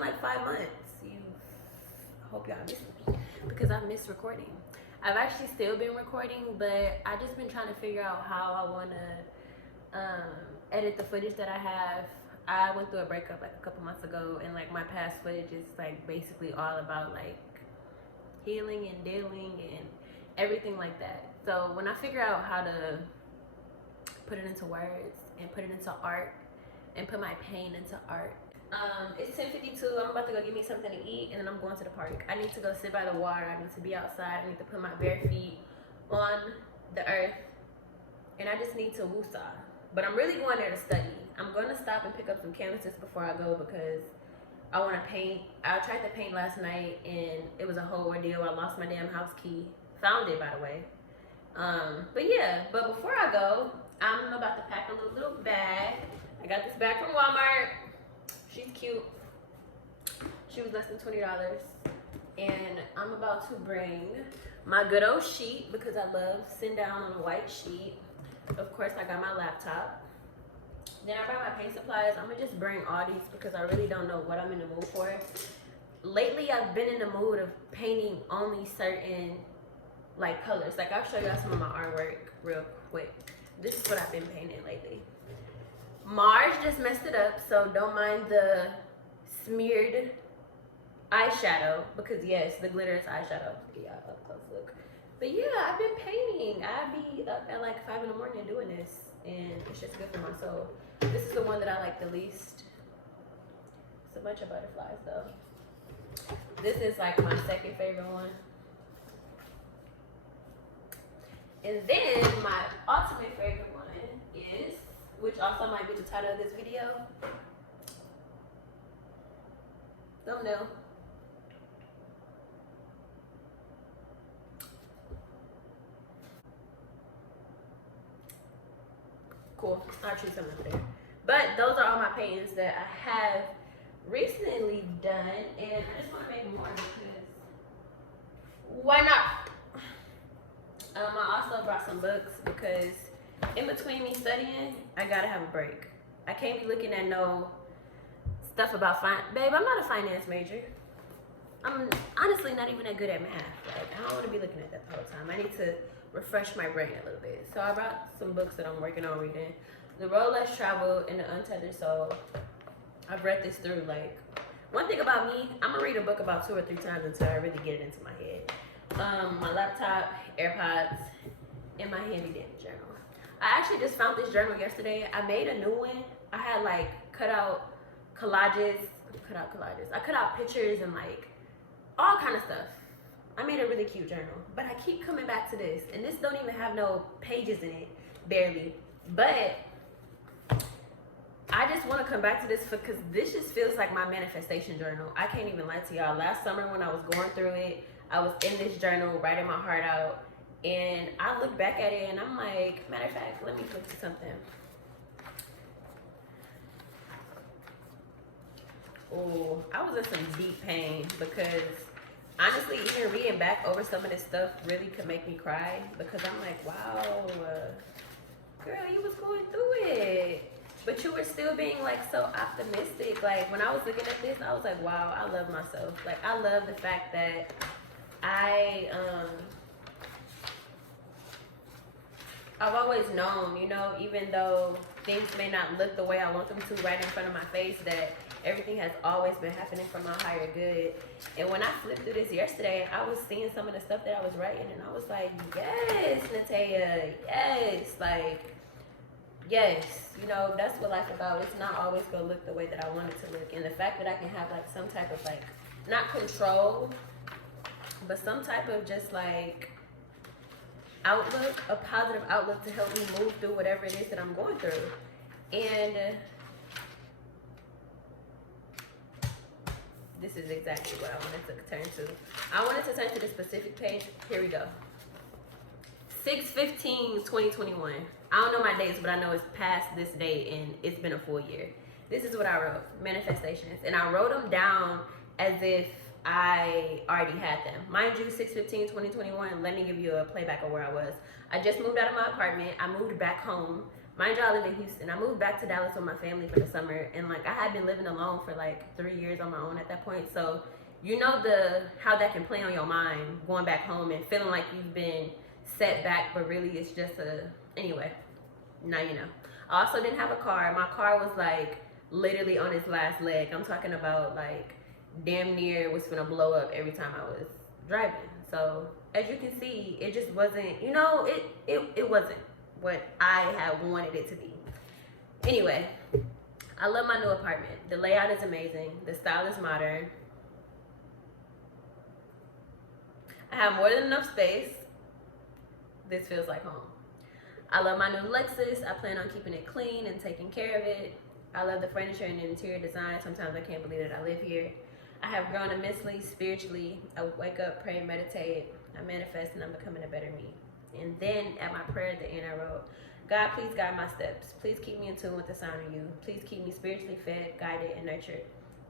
been like 5 months. I hope y'all miss me because I miss recording. I've actually still been recording, but I just been trying to figure out how I want to edit the footage that I have. I went through a breakup like a couple months ago, and like my past footage is like basically all about like healing and dealing and everything like that. So when I figure out how to put it into words and put it into art and put my pain into art. It's 10:52. I'm about to go get me something to eat, and then I'm going to the park. I need to go sit by the water. I need to be outside. I need to put my bare feet on the earth, and I just need to woosah. But I'm really going there to study. I'm going to stop and pick up some canvases before I go because I want to paint. I tried to paint last night, and it was a whole ordeal. I lost my damn house key. Found it, by the way. But yeah, but before I go, I'm about to pack a little bag. I got this bag from Walmart. She's cute. She was less than $20. And I'm about to bring my good old sheet because I love sitting down on a white sheet. Of course, I got my laptop. Then I brought my paint supplies. I'm gonna just bring all these because I really don't know what I'm in the mood for. Lately, I've been in the mood of painting only certain like colors. Like I'll show y'all some of my artwork real quick. This is what I've been painting lately. Mars just messed it up, so don't mind the smeared eyeshadow because yes, the glitter is eyeshadow. Yeah, up close look. But yeah, I've been painting. I be up at like 5 in the morning doing this, and it's just good for my soul. This is the one that I like the least. It's a bunch of butterflies though. This is like my second favorite one. And then my ultimate favorite one is, which also might be the title of this video, thumbnail. Cool, I'll choose something over there. But those are all my paintings that I have recently done, and I just want to make more because why not? I also brought some books because in between me studying, I gotta have a break. I can't be looking at no stuff about babe, I'm not a finance major. I'm honestly not even that good at math. Like, I don't want to be looking at that the whole time. I need to refresh my brain a little bit. So I brought some books that I'm working on reading. The Road Less Traveled and The Untethered Soul. I've read this through, like, one thing about me, I'm gonna read a book about 2 or 3 times until I really get it into my head. My laptop, AirPods, and my handy dandy journal. I actually just found this journal yesterday. I made a new one. I had like cut out collages. I cut out pictures and like all kind of stuff. I made a really cute journal, but I keep coming back to this, and this don't even have no pages in it, barely. But I just want to come back to this because this just feels like my manifestation journal. I can't even lie to y'all. Last summer when I was going through it, I was in this journal writing my heart out, and I look back at it and I'm like, matter of fact, let me flip to something. Oh, I was in some deep pain because honestly, even reading back over some of this stuff really could make me cry because I'm like, wow, girl, you was going through it, but you were still being like so optimistic. Like when I was looking at this, I was like, wow, I love myself. Like I love the fact that I've always known, you know, even though things may not look the way I want them to right in front of my face, that everything has always been happening for my higher good. And when I flipped through this yesterday, I was seeing some of the stuff that I was writing, and I was like, yes, Natea, yes, like, yes, you know, that's what life's about. It's not always gonna look the way that I want it to look. And the fact that I can have like some type of like, not control, but some type of just like outlook, a positive outlook to help me move through whatever it is that I'm going through. And this is exactly what I wanted to turn to. I wanted to turn to the specific page. Here we go. 6/15/2021. I don't know my dates, but I know it's past this date and it's been a full year. This is what I wrote, manifestations. And I wrote them down as if I already had them. Mind you, 6/15/2021, let me give you a playback of where I was. I just moved out of my apartment. I moved back home. Mind you, I live in Houston. I moved back to Dallas with my family for the summer, and like I had been living alone for like 3 years on my own at that point. So you know how that can play on your mind going back home and feeling like you've been set back, but really it's just anyway. Now you know. I also didn't have a car. My car was like literally on its last leg. I'm talking about like damn near was gonna blow up every time I was driving. So as you can see, it just wasn't, you know, it wasn't what I had wanted it to be. Anyway, I love my new apartment. The layout is amazing. The style is modern. I have more than enough space. This feels like home. I love my new Lexus. I plan on keeping it clean and taking care of it. I love the furniture and the interior design. Sometimes I can't believe that I live here. I have grown immensely spiritually. I wake up, pray, meditate. I manifest, and I'm becoming a better me. And then at my prayer at the end, I wrote, God, please guide my steps. Please keep me in tune with the sound of you. Please keep me spiritually fed, guided, and nurtured.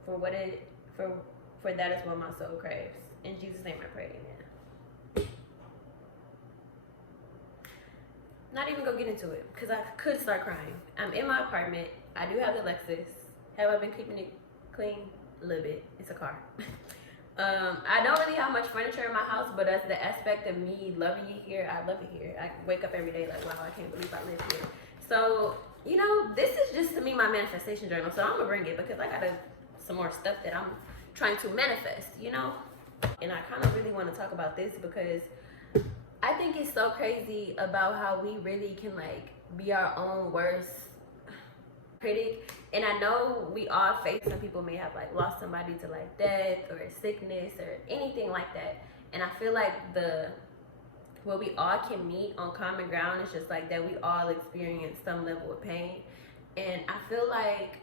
For that is what my soul craves. In Jesus' name I pray, amen. Not even gonna get into it, because I could start crying. I'm in my apartment. I do have the Lexus. Have I been keeping it clean? A little bit. It's a car. I don't really have much furniture in my house, but as the aspect of me loving it here, I love it here. I wake up every day like, wow, I can't believe I live here. So, you know, this is just to me my manifestation journal. So I'm gonna bring it because I got some more stuff that I'm trying to manifest, you know? And I kind of really want to talk about this because I think it's so crazy about how we really can like be our own worst critic. And I know we all face, some people may have like lost somebody to like death or sickness or anything like that. And I feel like what we all can meet on common ground is just like that we all experience some level of pain. And I feel like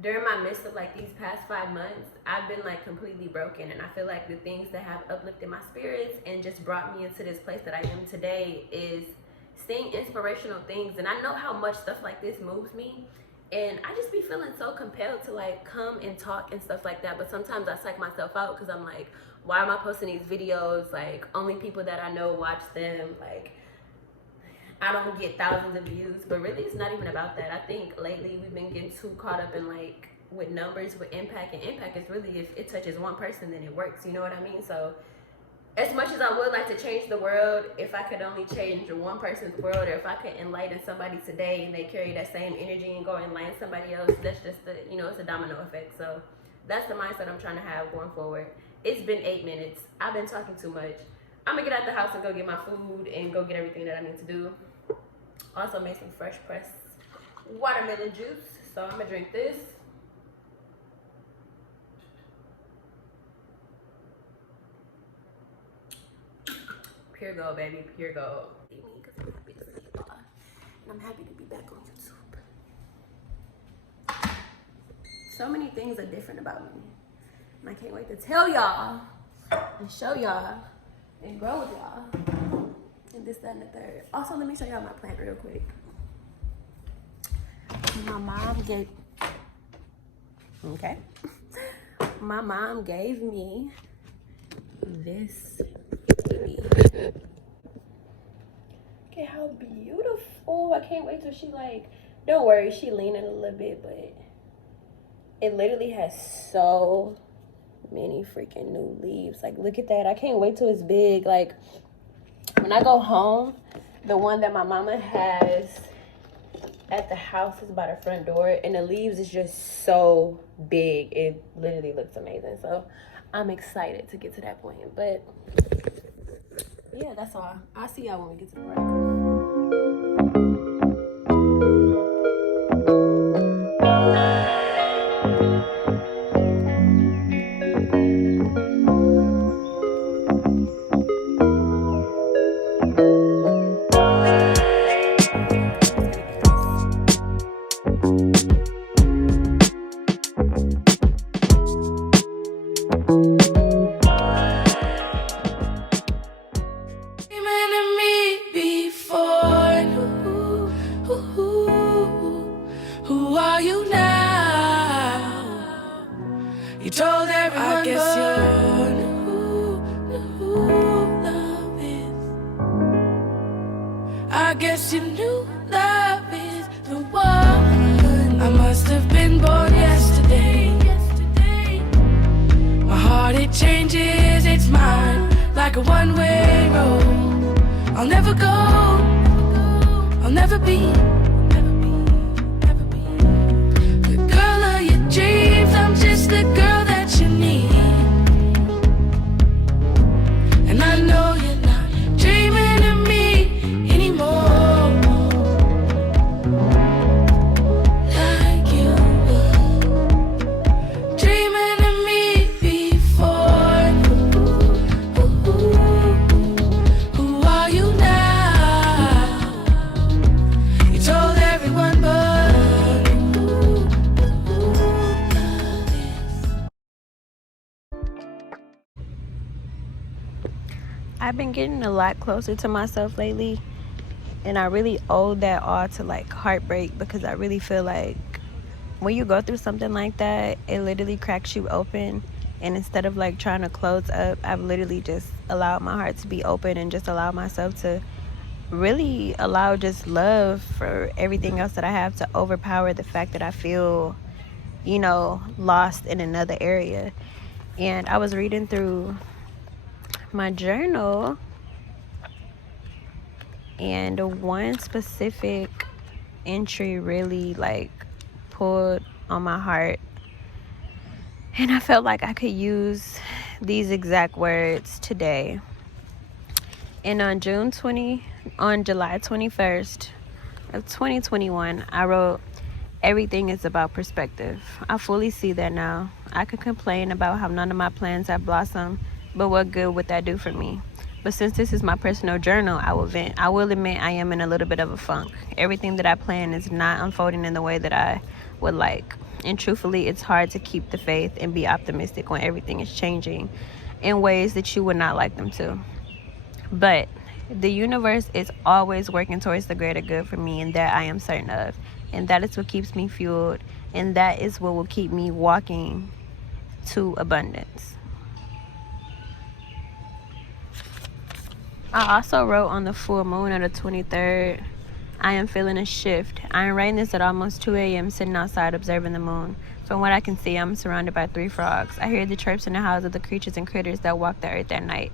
during my midst of like these past 5 months, I've been like completely broken. And I feel like the things that have uplifted my spirits and just brought me into this place that I am today is seeing inspirational things. And I know how much stuff like this moves me. And I just be feeling so compelled to like come and talk and stuff like that. But sometimes I psych myself out because I'm like, why am I posting these videos? Like only people that I know watch them. Like I don't get thousands of views, but really it's not even about that. I think lately we've been getting too caught up in like with numbers, with impact, and impact is really if it touches one person, then it works. You know what I mean? So as much as I would like to change the world, if I could only change one person's world, or if I could enlighten somebody today and they carry that same energy and go enlighten somebody else, that's just it's a domino effect. So that's the mindset I'm trying to have going forward. It's been 8 minutes. I've been talking too much. I'm gonna get out the house and go get my food and go get everything that I need to do. Also made some fresh pressed watermelon juice. So I'm gonna drink this. Pure gold, baby, pure gold. Because I'm happy to see y'all. And I'm happy to be back on YouTube. So many things are different about me. And I can't wait to tell y'all and show y'all and grow with y'all. And this, that, and the third. Also, let me show y'all my plant real quick. My mom gave me this. Okay, how beautiful. I can't wait till she like, don't worry, she leaning a little bit, but it literally has so many freaking new leaves. Like, look at that. I can't wait till it's big. Like, when I go home, the one that my mama has at the house is by the front door, and the leaves is just so big. It literally looks amazing. So I'm excited to get to that point. But yeah, that's all. I'll see y'all when we get to the break. I guess you knew love is the like a one-way road. I'll never go, I'll never be the girl of your dreams. I'm just the girl that you need. And I know you're not dreaming of me anymore, like you were dreaming of me before. Who are you now? You told everyone but I've been getting a lot closer to myself lately, and I really owe that all to like heartbreak, because I really feel like when you go through something like that, it literally cracks you open. And instead of like trying to close up, I've literally just allowed my heart to be open and just allowed myself to really allow just love for everything else that I have to overpower the fact that I feel, lost in another area. And I was reading through my journal, and one specific entry really like pulled on my heart, and I felt like I could use these exact words today. And on July 21st of 2021, I wrote, "Everything is about perspective. I fully see that now. I could complain about how none of my plans have blossomed, but what good would that do for me? But since this is my personal journal, I will vent. I will admit I am in a little bit of a funk. Everything that I plan is not unfolding in the way that I would like. And truthfully, it's hard to keep the faith and be optimistic when everything is changing in ways that you would not like them to. But the universe is always working towards the greater good for me, and that I am certain of. And that is what keeps me fueled, and that is what will keep me walking to abundance." I also wrote on the full moon of the 23rd, "I am feeling a shift. I am writing this at almost 2 a.m. sitting outside observing the moon. From what I can see, I'm surrounded by 3 frogs. I hear the chirps in the howls of the creatures and critters that walk the earth at night.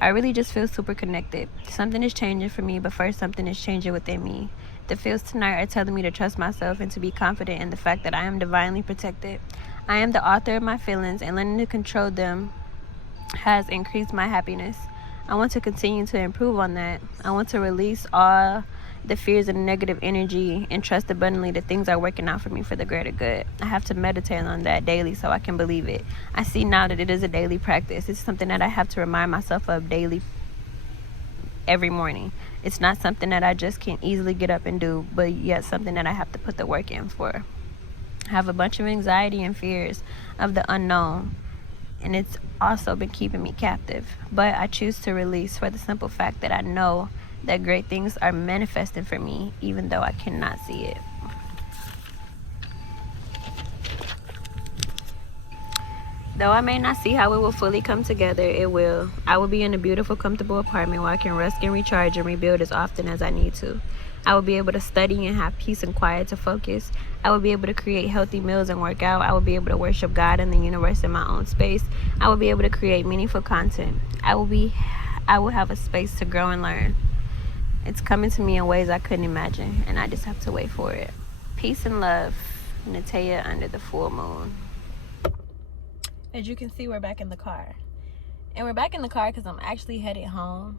I really just feel super connected. Something is changing for me, but first something is changing within me. The feels tonight are telling me to trust myself and to be confident in the fact that I am divinely protected. I am the author of my feelings, and learning to control them has increased my happiness. I want to continue to improve on that. I want to release all the fears and negative energy and trust abundantly that things are working out for me for the greater good. I have to meditate on that daily so I can believe it. I see now that it is a daily practice. It's something that I have to remind myself of daily, every morning. It's not something that I just can easily get up and do, but yet something that I have to put the work in for. I have a bunch of anxiety and fears of the unknown, and it's also been keeping me captive. But I choose to release for the simple fact that I know that great things are manifesting for me, even though I cannot see it." Though I may not see how it will fully come together, it will. I will be in a beautiful, comfortable apartment where I can rest and recharge and rebuild as often as I need to. I will be able to study and have peace and quiet to focus. I will be able to create healthy meals and work out. I will be able to worship God and the universe in my own space. I will be able to create meaningful content. I will have a space to grow and learn. It's coming to me in ways I couldn't imagine, and I just have to wait for it. Peace and love, Natea under the full moon. As you can see, we're back in the car. And we're back in the car because I'm actually headed home.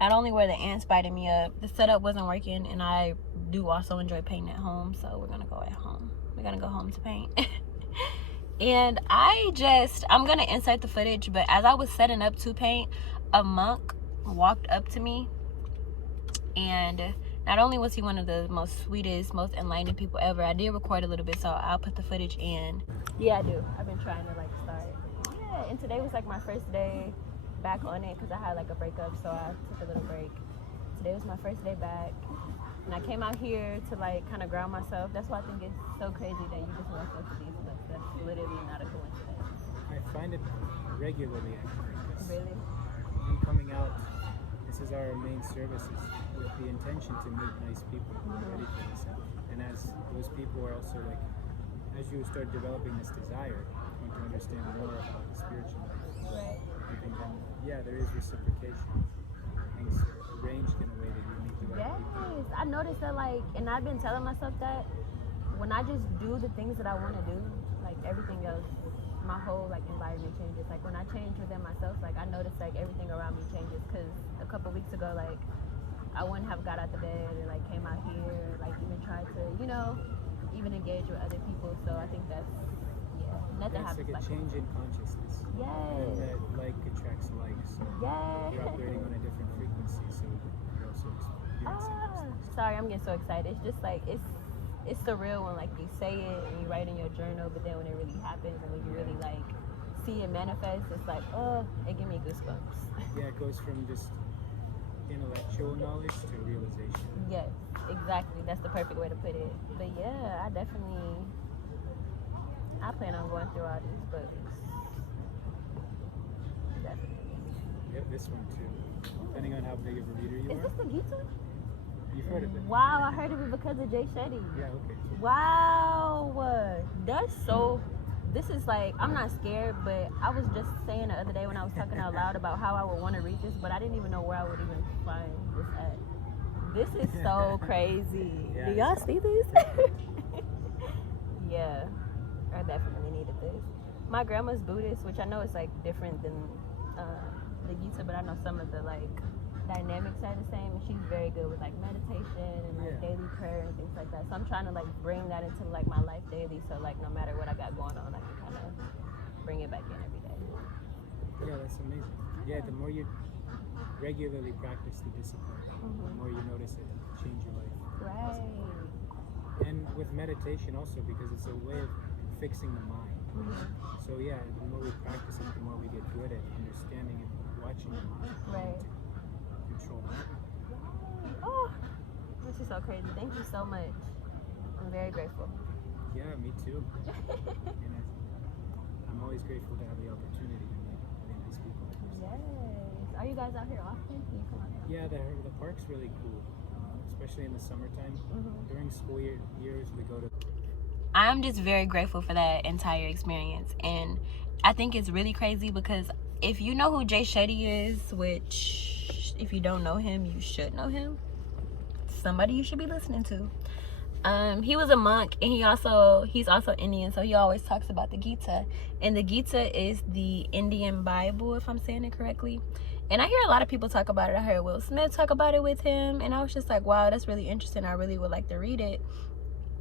Not only were the ants biting me up, the setup wasn't working, and I do also enjoy painting at home, so we're gonna go at home. We're gonna go home to paint. And I'm gonna insert the footage, but as I was setting up to paint, a monk walked up to me, and not only was he one of the most sweetest, most enlightening people ever, I did record a little bit, so I'll put the footage in. Yeah, I do. I've been trying to start. Yeah, and today was my first day back on it because I had a breakup, so I took a little break. Today was my first day back, and I came out here to kind of ground myself. That's why I think it's so crazy that you just walked up to these clips. That's literally not a coincidence. I find it regularly, actually. Really? I'm coming out. This is our main services with the intention to meet nice people ready for this. And as those people are also as you start developing this desire, you can understand more about the spiritual life. Right. giving them, yeah, there is reciprocation. Things are arranged in a way that you meet the right people. Yes, I noticed that, like, and I've been telling myself that when I just do the things that I want to do, like everything else, my whole like environment changes. Like when I change within myself, like I notice like everything around me changes. Cause a couple weeks ago, like I wouldn't have got out the bed and like came out here, or, like even tried to, even engage with other people. So I think that's nothing Yeah, it's happens like a change in consciousness. And Yes. that like attracts like, so Yes. you're operating on a different frequency, so you're also experiencing those things. Sorry, I'm getting so excited. It's just like it's surreal when like you say it and you write in your journal, but then when it really happens and when you really like see it manifest, it's like, oh, it give me goosebumps. Yeah, it goes from just intellectual knowledge to realization. Yes, exactly. That's the perfect way to put it. But yeah, I plan on going through all these books. Definitely. Yep, this one too. Depending on how big of a reader you Is are. this the Gita? You've heard of it. Wow, I heard of it because of Jay Shetty. Yeah, okay. Wow, that's so. This is like, I'm not scared, but I was just saying the other day when I was talking out loud about how I would want to read this, but I didn't even know where I would even find this at. This is so crazy. Yeah, Do y'all see this? Yeah, I definitely needed this. My grandma's Buddhist, which I know is like different than the Gita, but I know some of the like dynamics are the same, and she's very good with like meditation and like daily prayer and things like that. So I'm trying to like bring that into like my life daily, so like no matter what I got going on, I can kind of bring it back in every day. Yeah, that's amazing. Yeah, the more you regularly practice the discipline, the more you notice it change your life. Right. And with meditation also, because it's a way of fixing the mind. So yeah, the more we practice it, the more we get good at understanding and watching the mind. Right. Control it. Oh, this is so crazy. Thank you so much. I'm very grateful. Yeah, me too. And I'm always grateful to have the opportunity to meet these people. Yes. Are you guys out here often? Can you come out here? Yeah, the park's really cool, especially in the summertime. During school years, we go to. I'm just very grateful for that entire experience, and I think it's really crazy because if you know who Jay Shetty is, which if you don't know him, you should know him. Somebody you should be listening to. He was a monk, and he's also Indian, so he always talks about the Gita, and the Gita is the Indian Bible, if I'm saying it correctly. And I hear a lot of people talk about it. I heard Will Smith talk about it with him, and I was just like, wow, that's really interesting. I really would like to read it.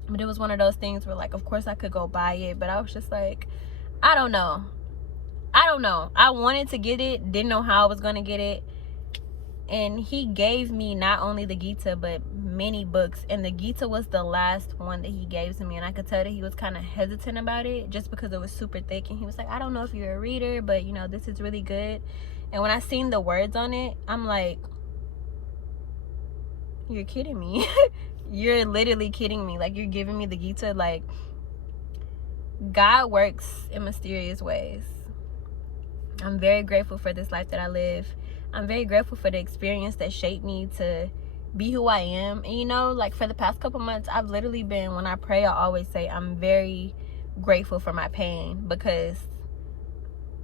But it was one of those things where, like, of course I could go buy it, but I was just like, I don't know. I wanted to get it, didn't know how I was going to get it. And he gave me not only the Gita, but many books. And the Gita was the last one that he gave to me. And I could tell that he was kind of hesitant about it just because it was super thick. And he was like, I don't know if you're a reader, but, this is really good. And when I seen the words on it, I'm like, you're kidding me. You're literally kidding me. Like, you're giving me the Gita. Like, God works in mysterious ways. I'm very grateful for this life that I live. I'm very grateful for the experience that shaped me to be who I am. And like for the past couple months, I've literally been, when I pray, I always say I'm very grateful for my pain because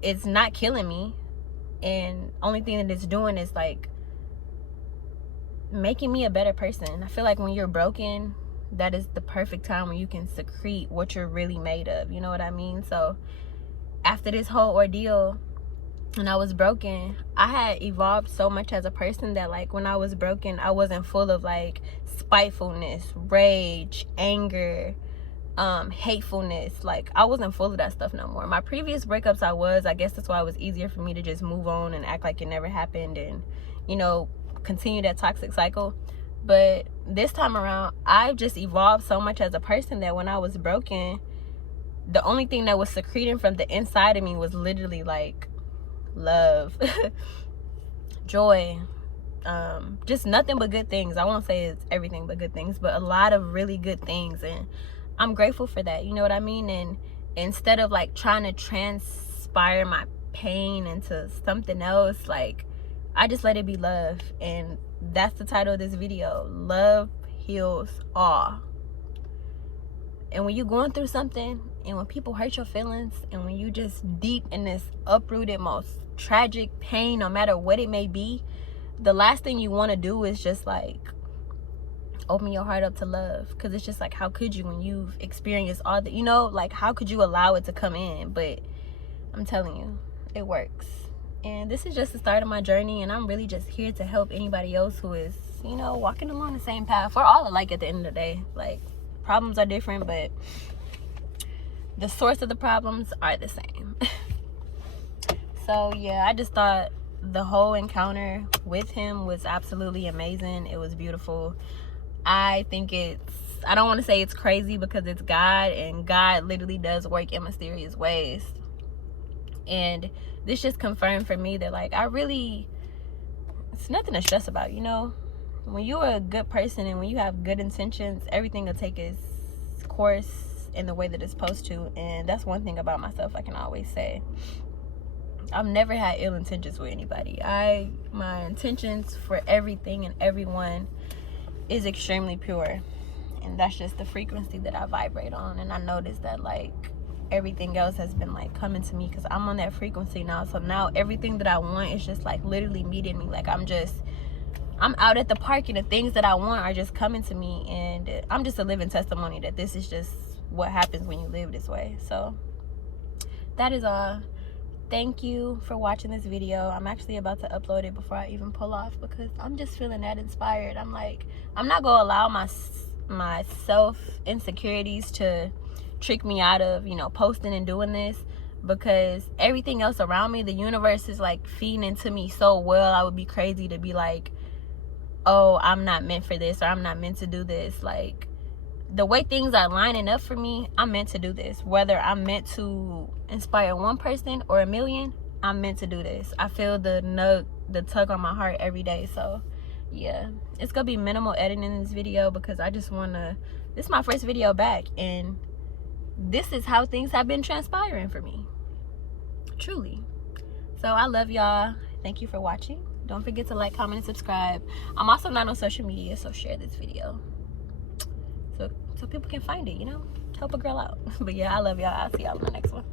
it's not killing me. And only thing that it's doing is like making me a better person. I feel like when you're broken, that is the perfect time when you can secrete what you're really made of. You know what I mean? So after this whole ordeal, when I was broken, I had evolved so much as a person that like when I was broken, I wasn't full of like spitefulness, rage, anger, hatefulness. Like I wasn't full of that stuff no more. My previous breakups I guess that's why it was easier for me to just move on and act like it never happened and continue that toxic cycle. But this time around, I've just evolved so much as a person that when I was broken, the only thing that was secreting from the inside of me was literally like love, joy, just nothing but good things. I won't say it's everything but good things, but a lot of really good things, and I'm grateful for that. You know what I mean? And instead of like trying to transpire my pain into something else, like I just let it be love. And that's the title of this video. Love heals all. And when you're going through something And when people hurt your feelings, and when you just deep in this uprooted, most tragic pain, no matter what it may be, the last thing you want to do is just like open your heart up to love. Because it's just like, how could you when you've experienced all that, you know, like how could you allow it to come in? But I'm telling you, it works. And this is just the start of my journey, and I'm really just here to help anybody else who is, you know, walking along the same path. We're all alike at the end of the day. Like, problems are different, but the source of the problems are the same. So yeah, I just thought the whole encounter with him was absolutely amazing. It was beautiful. I think I don't want to say it's crazy, because it's God, and God literally does work in mysterious ways. And this just confirmed for me that, like, it's nothing to stress about, you know? When you're a good person and when you have good intentions, everything will take its course in the way that it's supposed to. And that's one thing about myself I can always say. I've never had ill intentions with anybody. My intentions for everything and everyone is extremely pure. And that's just the frequency that I vibrate on. And I noticed that, like, everything else has been like coming to me because I'm on that frequency now. So now everything that I want is just like literally meeting me. Like, I'm out at the park, and the things that I want are just coming to me. And I'm just a living testimony that this is just what happens when you live this way. So that is all. Thank you for watching this video. I'm actually about to upload it before I even pull off, because I'm just feeling that inspired. I'm like, I'm not gonna allow my self insecurities to trick me out of, you know, posting and doing this, because everything else around me, the universe is like feeding into me so well. I would be crazy to be like, oh, I'm not meant for this, or I'm not meant to do this. Like, the way things are lining up for me, I'm meant to do this. Whether I'm meant to inspire one person or a million, I'm meant to do this. I feel the tug on my heart every day. So yeah, it's gonna be minimal editing in this video, because I just wanna, this is my first video back, and this is how things have been transpiring for me, truly. So I love y'all. Thank you for watching. Don't forget to like, comment, and subscribe. I'm also not on social media, so share this video so people can find it, you know, help a girl out. But yeah, I love y'all. I'll see y'all in the next one.